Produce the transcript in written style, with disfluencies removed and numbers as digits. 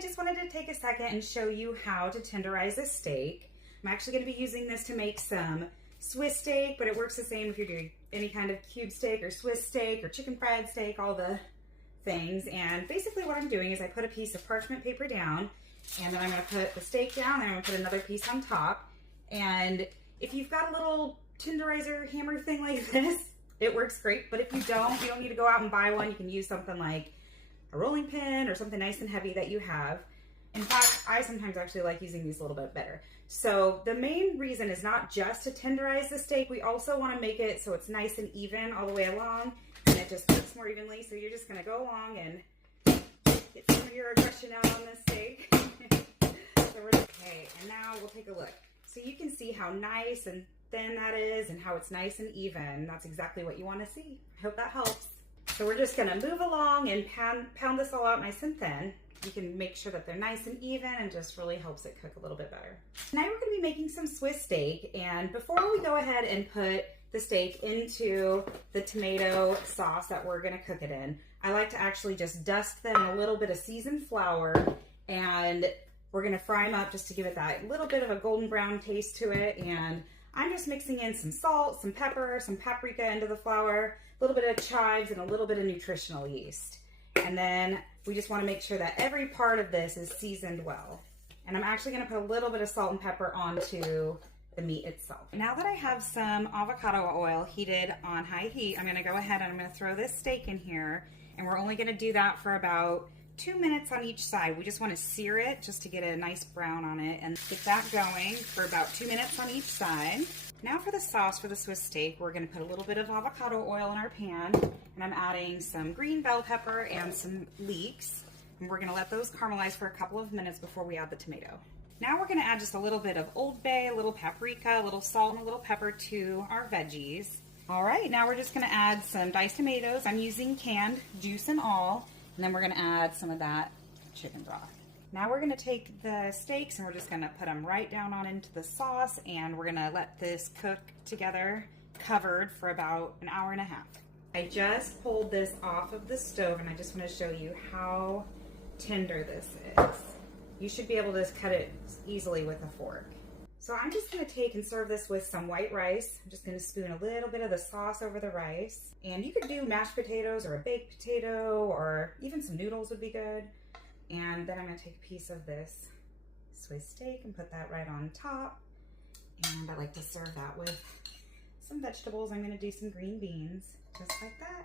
I just wanted to take a second and show you how to tenderize a steak. I'm actually going to be using this to make some Swiss steak, but it works the same if you're doing any kind of cube steak or Swiss steak or chicken fried steak, all the things. And basically what I'm doing is I put a piece of parchment paper down, and then I'm going to put the steak down, and I'm going to put another piece on top. And if you've got a little tenderizer hammer thing like this, it works great. But if you don't need to go out and buy one. You can use something like a rolling pin or something nice and heavy that you have. In fact, I sometimes actually like using these a little bit better. So the main reason is not just to tenderize the steak. We also want to make it so it's nice and even all the way along, and it just cooks more evenly. So you're just going to go along and get some of your aggression out on this steak. So we're okay, and now we'll take a look. So you can see how nice and thin that is and how it's nice and even. That's exactly what you want to see. I hope that helps. So we're just going to move along and pound this all out nice and thin. You can make sure that they're nice and even, and just really helps it cook a little bit better. Now we're going to be making some Swiss steak, and before we go ahead and put the steak into the tomato sauce that we're going to cook it in, I like to actually just dust them in a little bit of seasoned flour, and we're going to fry them up just to give it that little bit of a golden brown taste to it. And I'm just mixing in some salt, some pepper, some paprika into the flour, a little bit of chives, and a little bit of nutritional yeast. And then we just want to make sure that every part of this is seasoned well. And I'm actually going to put a little bit of salt and pepper onto the meat itself. Now that I have some avocado oil heated on high heat, I'm going to go ahead and I'm going to throw this steak in here. And we're only going to do that for about 2 minutes on each side. We just want to sear it just to get a nice brown on it, and get that going for about 2 minutes on each side. Now for the sauce for the Swiss steak, we're going to put a little bit of avocado oil in our pan, and I'm adding some green bell pepper and some leeks, and we're going to let those caramelize for a couple of minutes before we add the tomato. Now we're going to add just a little bit of Old Bay, a little paprika, a little salt, and a little pepper to our veggies. All right, now we're just going to add some diced tomatoes. I'm using canned, juice and all, and then we're going to add some of that chicken broth. Now we're going to take the steaks and we're just going to put them right down on into the sauce, and we're going to let this cook together covered for about an hour and a half. I just pulled this off of the stove, and I just want to show you how tender this is. You should be able to cut it easily with a fork. So I'm just going to take and serve this with some white rice. I'm just going to spoon a little bit of the sauce over the rice. And you could do mashed potatoes or a baked potato, or even some noodles would be good. And then I'm going to take a piece of this Swiss steak and put that right on top. And I like to serve that with some vegetables. I'm going to do some green beans, just like that.